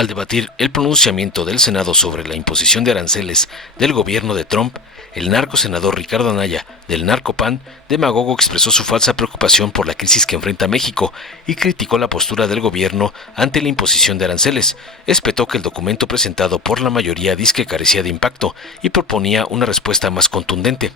Al debatir el pronunciamiento del Senado sobre la imposición de aranceles del gobierno de Trump, el narcosenador Ricardo Anaya, del Narcopan, demagogo, expresó su falsa preocupación por la crisis que enfrenta México y criticó la postura del gobierno ante la imposición de aranceles. Espetó que el documento presentado por la mayoría disque carecía de impacto y proponía una respuesta más contundente.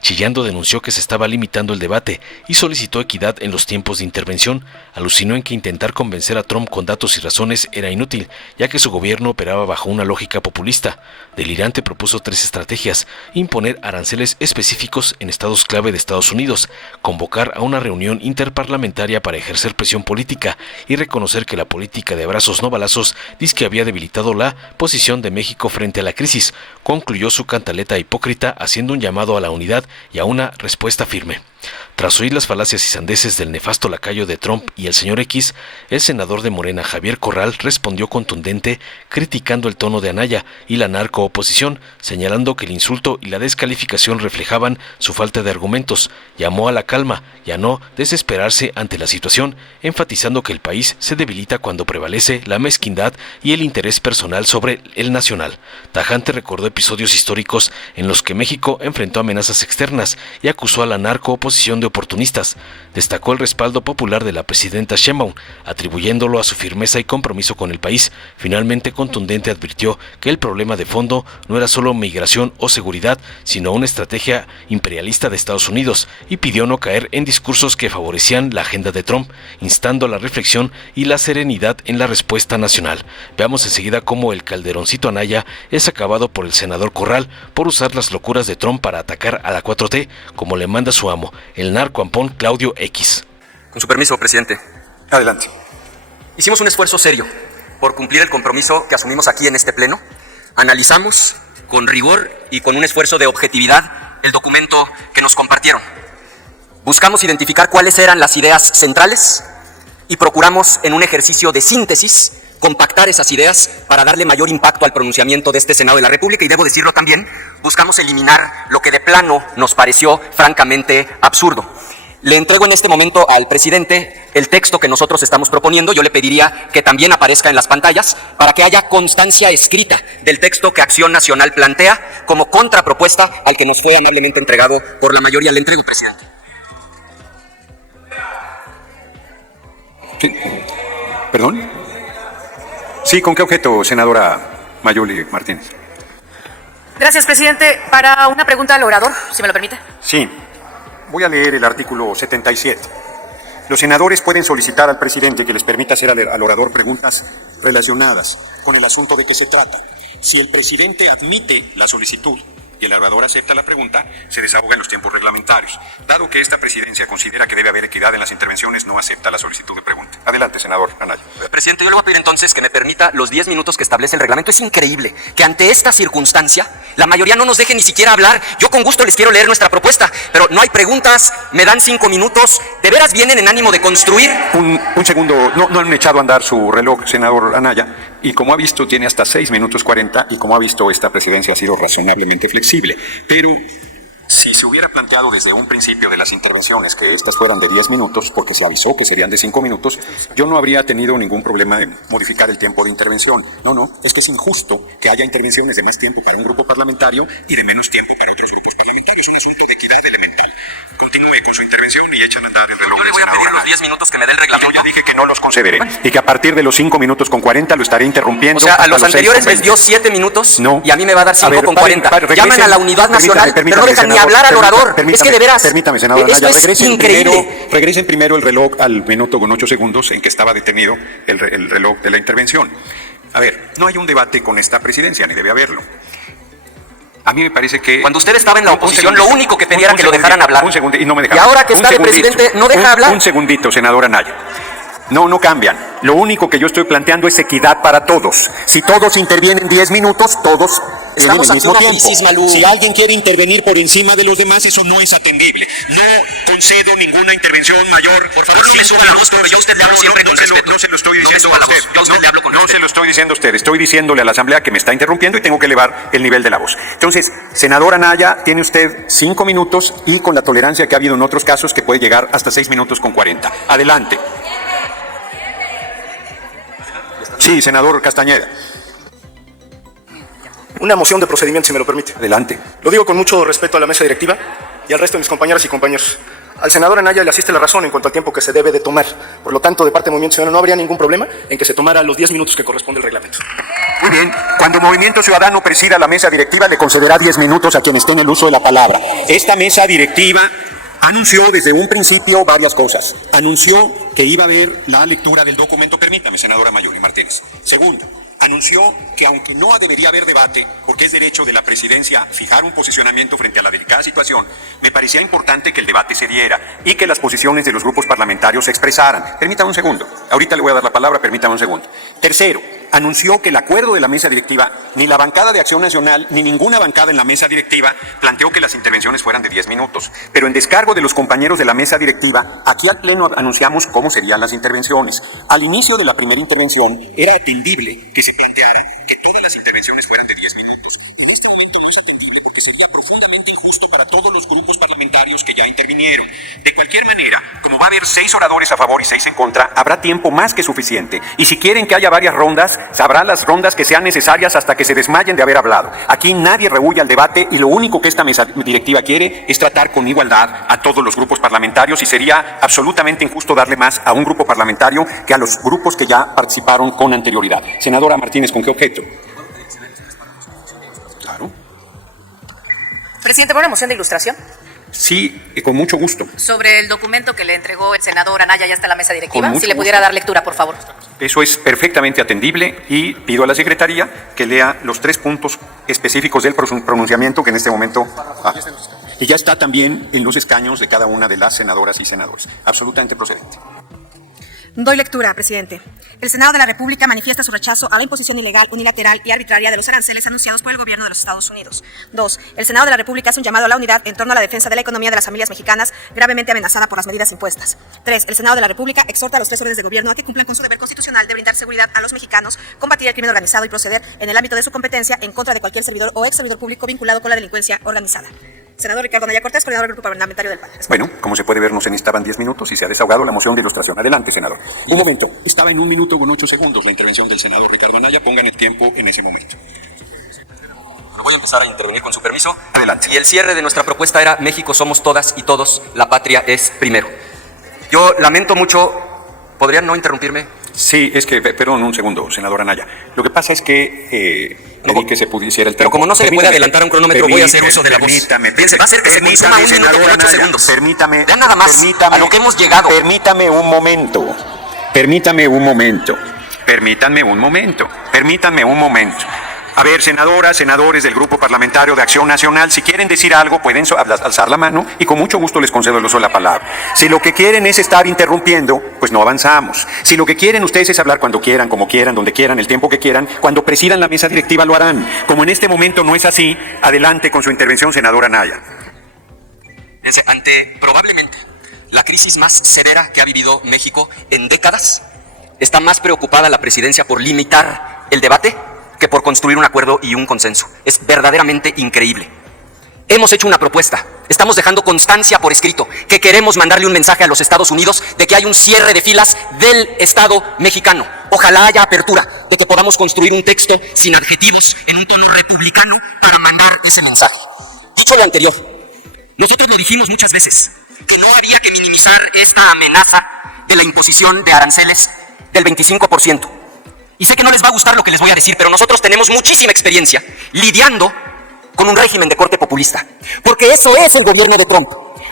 Chillando denunció que se estaba limitando el debate y solicitó equidad en los tiempos de intervención. Alucinó en que intentar convencer a Trump con datos y razones era inútil, ya que su gobierno operaba bajo una lógica populista. Delirante propuso 3 estrategias: imponer aranceles específicos en estados clave de Estados Unidos, convocar a una reunión interparlamentaria para ejercer presión política y reconocer que la política de abrazos no balazos que había debilitado la posición de México frente a la crisis. Concluyó su cantaleta hipócrita haciendo un llamado a la unidad y a una respuesta firme. Tras oír las falacias y sandeces del nefasto lacayo de Trump y el señor X, el senador de Morena, Javier Corral, respondió contundente, criticando el tono de Anaya y la narcooposición, señalando que el insulto y la descalificación reflejaban su falta de argumentos. Llamó a la calma y a no desesperarse ante la situación, enfatizando que el país se debilita cuando prevalece la mezquindad y el interés personal sobre el nacional. Tajante recordó episodios históricos en los que México enfrentó amenazas externas y acusó a la narcooposición de oportunistas. Destacó el respaldo popular de la presidenta Sheinbaum, atribuyéndolo a su firmeza y compromiso con el país. Finalmente, contundente, advirtió que el problema de fondo no era solo migración o seguridad, sino una estrategia imperialista de Estados Unidos, y pidió no caer en discursos que favorecían la agenda de Trump, instando a la reflexión y la serenidad en la respuesta nacional. Veamos enseguida cómo el calderoncito Anaya es acabado por el senador Corral por usar las locuras de Trump para atacar a la 4T, como le manda su amo, el narcoampón Claudio X. Con su permiso, presidente. Adelante. Hicimos un esfuerzo serio por cumplir el compromiso que asumimos aquí en este pleno. Analizamos con rigor y con un esfuerzo de objetividad el documento que nos compartieron. Buscamos identificar cuáles eran las ideas centrales y procuramos, en un ejercicio de síntesis, compactar esas ideas para darle mayor impacto al pronunciamiento de este Senado de la República, y debo decirlo también, buscamos eliminar lo que de plano nos pareció francamente absurdo. Le entrego en este momento al presidente el texto que nosotros estamos proponiendo. Yo le pediría que también aparezca en las pantallas para que haya constancia escrita del texto que Acción Nacional plantea como contrapropuesta al que nos fue amablemente entregado por la mayoría. Le entrego, presidente. Sí. ¿Perdón? Sí, ¿con qué objeto, senadora Mayuli Martínez? Gracias, presidente. Para una pregunta al orador, si me lo permite. Sí. Voy a leer el artículo 77. Los senadores pueden solicitar al presidente que les permita hacer al orador preguntas relacionadas con el asunto de que se trata. Si el presidente admite la solicitud y el orador acepta la pregunta, se desahoga en los tiempos reglamentarios. Dado que esta presidencia considera que debe haber equidad en las intervenciones, no acepta la solicitud de pregunta. Adelante, senador Anaya. Presidente, yo le voy a pedir entonces que me permita los 10 minutos que establece el reglamento. Es increíble que ante esta circunstancia la mayoría no nos deje ni siquiera hablar. Yo con gusto les quiero leer nuestra propuesta, pero no hay preguntas, me dan 5 minutos. ¿De veras vienen en ánimo de construir? Un segundo, no han echado a andar su reloj, senador Anaya, y como ha visto tiene hasta 6 minutos 40, y como ha visto esta presidencia ha sido razonablemente flexible. Pero si se hubiera planteado desde un principio de las intervenciones que estas fueran de 10 minutos, porque se avisó que serían de 5 minutos, yo no habría tenido ningún problema de modificar el tiempo de intervención. No, es que es injusto que haya intervenciones de más tiempo para un grupo parlamentario y de menos tiempo para otros grupos parlamentarios. Es un asunto de equidad elemental. Continúe con su intervención y echen a andar el reloj. Yo le voy a pedir los 10 minutos que me dé el reglamento. Yo ya dije que no los concederé y que a partir de los 5 minutos con 40 lo estaré interrumpiendo. O sea, a los anteriores les dio 7 minutos y a mí me va a dar 5 con 40. Llaman a la unidad nacional, pero no dejan ni hablar al orador. Es que de veras, permítame, senador esto Anaya, es increíble. Regresen primero el reloj al minuto con 8 segundos en que estaba detenido el reloj de la intervención. A ver, no hay un debate con esta presidencia, ni debe haberlo. A mí me parece que... Cuando usted estaba en la oposición, lo único que pedía era que lo dejaran hablar. Un segundo, y no me dejaron. Y ahora que está de presidente, ¿no deja hablar? Un segundito, senadora Anaya. No cambian. Lo único que yo estoy planteando es equidad para todos. Si todos intervienen 10 minutos, todos tienen el mismo tiempo. Si alguien quiere intervenir por encima de los demás, eso no es atendible. No concedo ninguna intervención mayor. Por favor, no me suba la voz, porque yo a usted le hablo siempre con respeto. No se lo estoy diciendo a usted. Yo a usted le hablo con respeto. No se lo estoy diciendo a usted. Estoy diciéndole a la Asamblea que me está interrumpiendo y tengo que elevar el nivel de la voz. Entonces, senadora Anaya, tiene usted 5 minutos y con la tolerancia que ha habido en otros casos que puede llegar hasta 6 minutos con 40. Adelante. Sí, senador Castañeda. Una moción de procedimiento, si me lo permite. Adelante. Lo digo con mucho respeto a la mesa directiva y al resto de mis compañeras y compañeros. Al senador Anaya le asiste la razón en cuanto al tiempo que se debe de tomar. Por lo tanto, de parte del Movimiento Ciudadano no habría ningún problema en que se tomara los 10 minutos que corresponde el reglamento. Muy bien. Cuando Movimiento Ciudadano presida la mesa directiva, le concederá 10 minutos a quien esté en el uso de la palabra. Esta mesa directiva anunció desde un principio varias cosas. Anunció que iba a haber la lectura del documento. Permítame, senadora Mayuri Martínez. Segundo, anunció que aunque no debería haber debate, porque es derecho de la presidencia fijar un posicionamiento frente a la delicada situación, me parecía importante que el debate se diera y que las posiciones de los grupos parlamentarios se expresaran. Permítame un segundo. Ahorita le voy a dar la palabra, permítame un segundo. Tercero, anunció que el acuerdo de la mesa directiva, ni la bancada de Acción Nacional, ni ninguna bancada en la mesa directiva planteó que las intervenciones fueran de 10 minutos. Pero en descargo de los compañeros de la mesa directiva, aquí al Pleno anunciamos cómo serían las intervenciones. Al inicio de la primera intervención, era atendible que se planteara que todas las intervenciones fueran de 10 minutos. En este momento no es atendible porque sería profundamente injusto para todos los grupos parlamentarios que ya intervinieron. De cualquier manera, como va a haber 6 oradores a favor y 6 en contra, habrá tiempo más que suficiente. Y si quieren que haya varias rondas, sabrá las rondas que sean necesarias hasta que se desmayen de haber hablado. Aquí nadie rehúye al debate y lo único que esta mesa directiva quiere es tratar con igualdad a todos los grupos parlamentarios y sería absolutamente injusto darle más a un grupo parlamentario que a los grupos que ya participaron con anterioridad. Senadora Martínez, ¿con qué objeto? Claro. Presidente, ¿por una moción de ilustración? Sí, con mucho gusto. Sobre el documento que le entregó el senador Anaya ya está en la mesa Con directiva. mucho Si le pudiera gusto. dar lectura, por favor. Eso es perfectamente atendible y pido a la Secretaría que lea los 3 puntos específicos del pronunciamiento que en este momento... Y ya está también en los escaños de cada una de las senadoras y senadores. Absolutamente procedente. Doy lectura, presidente. El Senado de la República manifiesta su rechazo a la imposición ilegal, unilateral y arbitraria de los aranceles anunciados por el gobierno de los Estados Unidos. 2. El Senado de la República hace un llamado a la unidad en torno a la defensa de la economía de las familias mexicanas gravemente amenazada por las medidas impuestas. 3. El Senado de la República exhorta a los 3 órdenes de gobierno a que cumplan con su deber constitucional de brindar seguridad a los mexicanos, combatir el crimen organizado y proceder en el ámbito de su competencia en contra de cualquier servidor o ex servidor público vinculado con la delincuencia organizada. Senador Ricardo Anaya Cortés, coordinador del Grupo Parlamentario del PAN. Bueno, como se puede ver, no se necesitaban 10 minutos y se ha desahogado la moción de ilustración. Adelante, senador. Un momento. Estaba en 1 minuto con 8 segundos la intervención del senador Ricardo Anaya. Pongan el tiempo en ese momento. Voy a empezar a intervenir con su permiso. Adelante. Y el cierre de nuestra propuesta era México somos todas y todos, la patria es primero. Yo lamento mucho, ¿podrían no interrumpirme? Sí, es que, perdón, un segundo, senador Anaya. Lo que pasa es que pedí que se pudiera el tiempo. Pero como no se le puede adelantar a un cronómetro, voy a hacer uso de la voz. Fíjense, va a ser que se consuma 1 minuto con 8 segundos. Permítame. Vean nada más a lo que hemos llegado. Permítame un momento. Permítanme un momento. A ver, senadoras, senadores del Grupo Parlamentario de Acción Nacional, si quieren decir algo, pueden alzar la mano y con mucho gusto les concedo el uso de la palabra. Si lo que quieren es estar interrumpiendo, pues no avanzamos. Si lo que quieren ustedes es hablar cuando quieran, como quieran, donde quieran, el tiempo que quieran, cuando presidan la mesa directiva lo harán. Como en este momento no es así, adelante con su intervención, senadora Anaya. Ante probablemente la crisis más severa que ha vivido México en décadas, está más preocupada la presidencia por limitar el debate que por construir un acuerdo y un consenso. Es verdaderamente increíble. Hemos hecho una propuesta, estamos dejando constancia por escrito que queremos mandarle un mensaje a los Estados Unidos de que hay un cierre de filas del Estado mexicano. Ojalá haya apertura de que podamos construir un texto sin adjetivos en un tono republicano para mandar ese mensaje. Dicho lo anterior, nosotros lo dijimos muchas veces, que no había que minimizar esta amenaza de la imposición de aranceles del 25%. Y sé que no les va a gustar lo que les voy a decir, pero nosotros tenemos muchísima experiencia lidiando con un régimen de corte populista. Porque eso es el gobierno de Trump.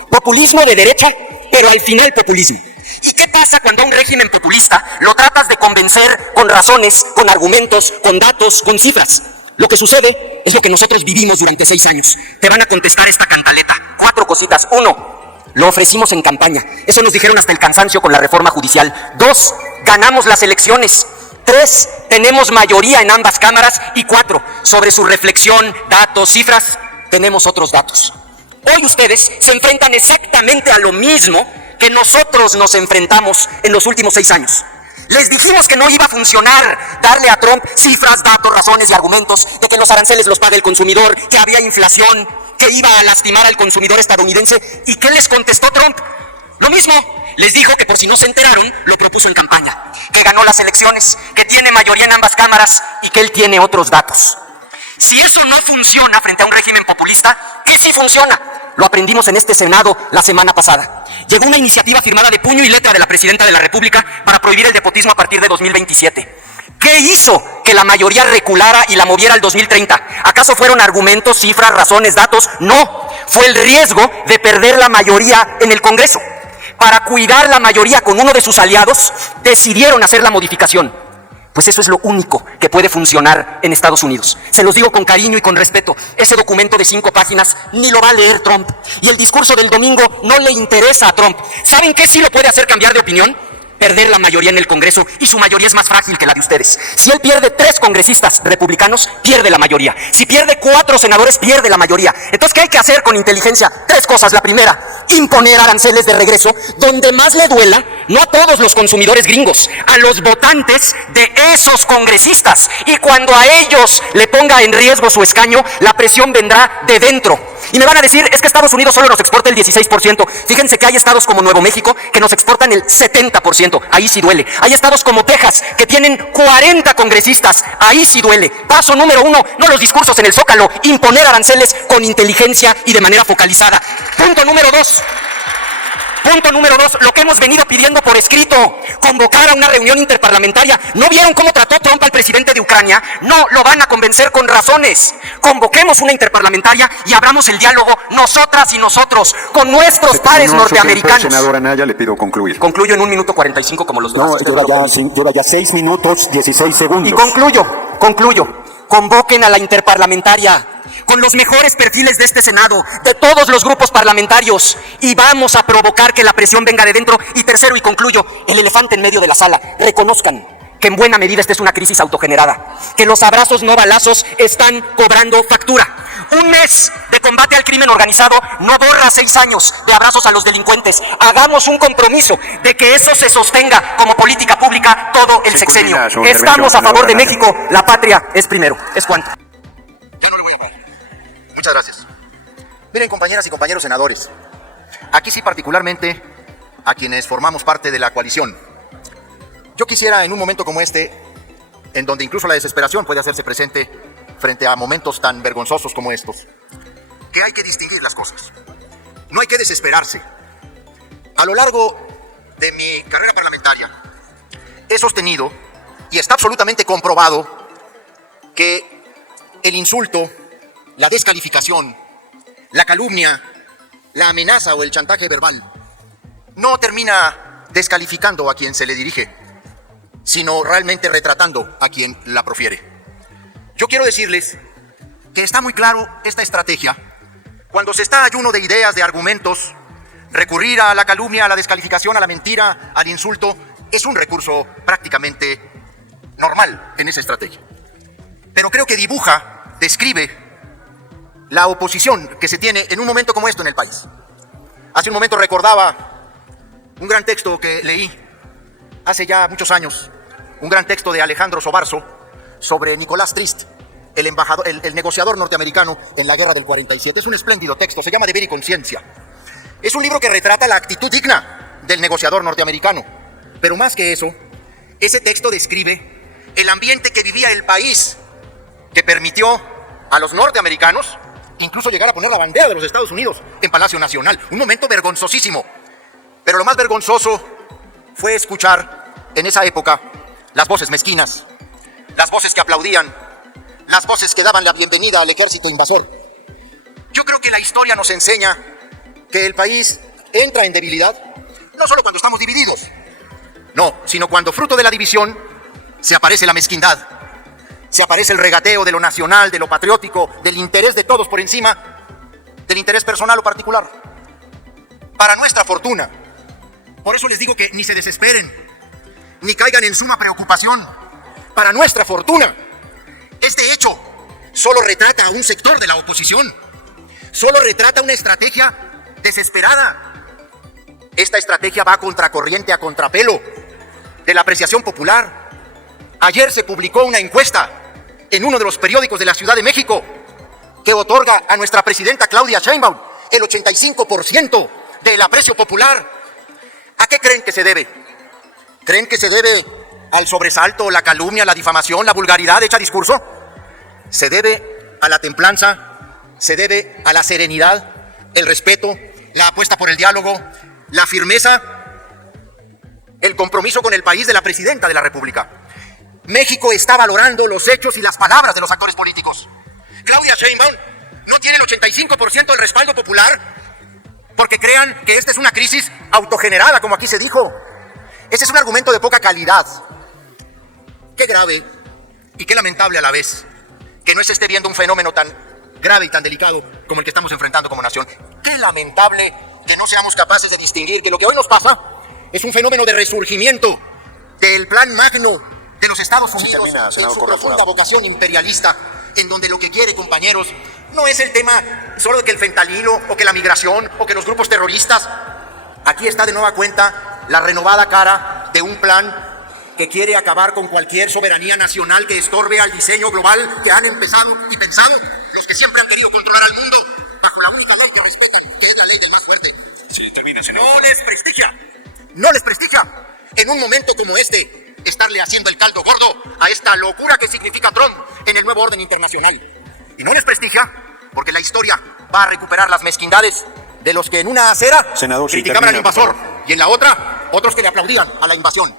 Populismo de derecha, pero al final populismo. ¿Y qué pasa cuando a un régimen populista lo tratas de convencer con razones, con argumentos, con datos, con cifras? Lo que sucede es lo que nosotros vivimos durante 6 años. Te van a contestar esta cantaleta. 4 cositas. 1, lo ofrecimos en campaña. Eso nos dijeron hasta el cansancio con la reforma judicial. 2, ganamos las elecciones. 3, tenemos mayoría en ambas cámaras. Y 4, sobre su reflexión, datos, cifras, tenemos otros datos. Hoy ustedes se enfrentan exactamente a lo mismo que nosotros nos enfrentamos en los últimos 6 años. Les dijimos que no iba a funcionar darle a Trump cifras, datos, razones y argumentos de que los aranceles los paga el consumidor, que había inflación, que iba a lastimar al consumidor estadounidense. ¿Y qué les contestó Trump? Lo mismo. Les dijo que por si no se enteraron, lo propuso en campaña, que ganó las elecciones, que tiene mayoría en ambas cámaras y que él tiene otros datos. Si eso no funciona frente a un régimen populista, ¿qué sí funciona? Lo aprendimos en este Senado la semana pasada. Llegó una iniciativa firmada de puño y letra de la Presidenta de la República para prohibir el nepotismo a partir de 2027. ¿Qué hizo que la mayoría reculara y la moviera al 2030? ¿Acaso fueron argumentos, cifras, razones, datos? No, fue el riesgo de perder la mayoría en el Congreso. Para cuidar la mayoría con uno de sus aliados, decidieron hacer la modificación. Pues eso es lo único que puede funcionar en Estados Unidos. Se los digo con cariño y con respeto. Ese documento de 5 páginas ni lo va a leer Trump. Y el discurso del domingo no le interesa a Trump. ¿Saben qué sí lo puede hacer cambiar de opinión? Perder la mayoría en el Congreso, y su mayoría es más frágil que la de ustedes. Si él pierde 3 congresistas republicanos, pierde la mayoría. Si pierde 4 senadores, pierde la mayoría. Entonces, ¿qué hay que hacer con inteligencia? 3 cosas. La primera, imponer aranceles de regreso donde más le duela, no a todos los consumidores gringos, a los votantes de esos congresistas. Y cuando a ellos le ponga en riesgo su escaño, la presión vendrá de dentro. Y me van a decir, es que Estados Unidos solo nos exporta el 16%. Fíjense que hay estados como Nuevo México que nos exportan el 70%. Ahí sí duele. Hay estados como Texas que tienen 40 congresistas. Ahí sí duele. Paso número 1, no los discursos en el Zócalo, imponer aranceles con inteligencia y de manera focalizada. Punto número 2, lo que hemos venido pidiendo por escrito, convocar a una reunión interparlamentaria. ¿No vieron cómo trató Trump al presidente de Ucrania? No lo van a convencer con razones. Convoquemos una interparlamentaria y abramos el diálogo nosotras y nosotros con nuestros pares norteamericanos. Senador Anaya, le pido concluir. Concluyo en 1 minuto 45 como los demás. No, lleva ya 6 minutos 16 segundos. Y concluyo. Convoquen a la interparlamentaria con los mejores perfiles de este Senado, de todos los grupos parlamentarios, y vamos a provocar que la presión venga de dentro. Y tercero, y concluyo, el elefante en medio de la sala. Reconozcan que en buena medida esta es una crisis autogenerada, que los abrazos no balazos están cobrando factura. 1 mes de combate al crimen organizado no borra 6 años de abrazos a los delincuentes. Hagamos un compromiso de que eso se sostenga como política pública todo el sexenio. Estamos a favor de México, la patria es primero. ¿Es cuánto? Ya no le voy a hablar. Muchas gracias. Miren, compañeras y compañeros senadores, aquí sí particularmente a quienes formamos parte de la coalición, yo quisiera en un momento como este, en donde incluso la desesperación puede hacerse presente frente a momentos tan vergonzosos como estos, que hay que distinguir las cosas. No hay que desesperarse. A lo largo de mi carrera parlamentaria he sostenido, y está absolutamente comprobado, que el insulto, la descalificación, la calumnia, la amenaza o el chantaje verbal no termina descalificando a quien se le dirige, sino realmente retratando a quien la profiere. Yo quiero decirles que está muy claro esta estrategia. Cuando se está ayuno de ideas, de argumentos, recurrir a la calumnia, a la descalificación, a la mentira, al insulto, es un recurso prácticamente normal en esa estrategia. Pero creo que dibuja, describe la oposición que se tiene en un momento como esto en el país. Hace un momento recordaba un gran texto que leí hace ya muchos años, un gran texto de Alejandro Sobarzo sobre Nicolás Trist, el negociador norteamericano en la guerra del 47. Es un espléndido texto, se llama Deber y Conciencia. Es un libro que retrata la actitud digna del negociador norteamericano. Pero más que eso, ese texto describe el ambiente que vivía el país, que permitió a los norteamericanos incluso llegar a poner la bandera de los Estados Unidos en Palacio Nacional. Un momento vergonzosísimo. Pero lo más vergonzoso fue escuchar en esa época las voces mezquinas, las voces que aplaudían, las voces que daban la bienvenida al ejército invasor. Yo creo que la historia nos enseña que el país entra en debilidad, no solo cuando estamos divididos, no, sino cuando fruto de la división se aparece la mezquindad, se aparece el regateo de lo nacional, de lo patriótico, del interés de todos por encima del interés personal o particular. Para nuestra fortuna, por eso les digo que ni se desesperen, ni caigan en suma preocupación. Para nuestra fortuna, este hecho solo retrata a un sector de la oposición, solo retrata una estrategia desesperada. Esta estrategia va a contracorriente, a contrapelo de la apreciación popular. Ayer se publicó una encuesta en uno de los periódicos de la Ciudad de México que otorga a nuestra presidenta Claudia Sheinbaum el 85% del aprecio popular. ¿A qué creen que se debe? ¿Creen que se debe al sobresalto, la calumnia, la difamación, la vulgaridad hecha discurso? Se debe a la templanza, se debe a la serenidad, el respeto, la apuesta por el diálogo, la firmeza, el compromiso con el país de la presidenta de la República. México está valorando los hechos y las palabras de los actores políticos. Claudia Sheinbaum no tiene el 85% del respaldo popular porque crean que esta es una crisis autogenerada, como aquí se dijo. Ese es un argumento de poca calidad. Qué grave y qué lamentable a la vez que no se esté viendo un fenómeno tan grave y tan delicado como el que estamos enfrentando como nación. Qué lamentable que no seamos capaces de distinguir que lo que hoy nos pasa es un fenómeno de resurgimiento del plan magno de los Estados Unidos en su profunda vocación imperialista, en donde lo que quiere, compañeros, no es el tema solo de que el fentanilo o que la migración o que los grupos terroristas. Aquí está de nueva cuenta la renovada cara de un plan que quiere acabar con cualquier soberanía nacional que estorbe al diseño global que han empezado y pensado los que siempre han querido controlar al mundo bajo la única ley que respetan, que es la ley del más fuerte. Sí, termina, senador. No les prestigia en un momento como este estarle haciendo el caldo gordo a esta locura que significa Trump en el nuevo orden internacional. Y no les prestigia porque la historia va a recuperar las mezquindades de los que en una acera Senador, sí, criticaban al termina, invasor y en la otra otros que le aplaudían a la invasión.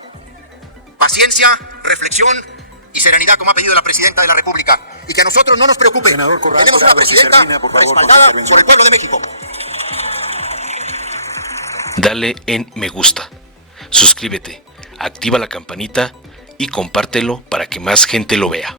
Paciencia, reflexión y serenidad, como ha pedido la presidenta de la República, y que a nosotros no nos preocupe. Senador Corral, tenemos una Corrado, si presidenta termina, por favor, con su respaldada intervención. por el pueblo de México. Dale en me gusta, suscríbete, activa la campanita y compártelo para que más gente lo vea.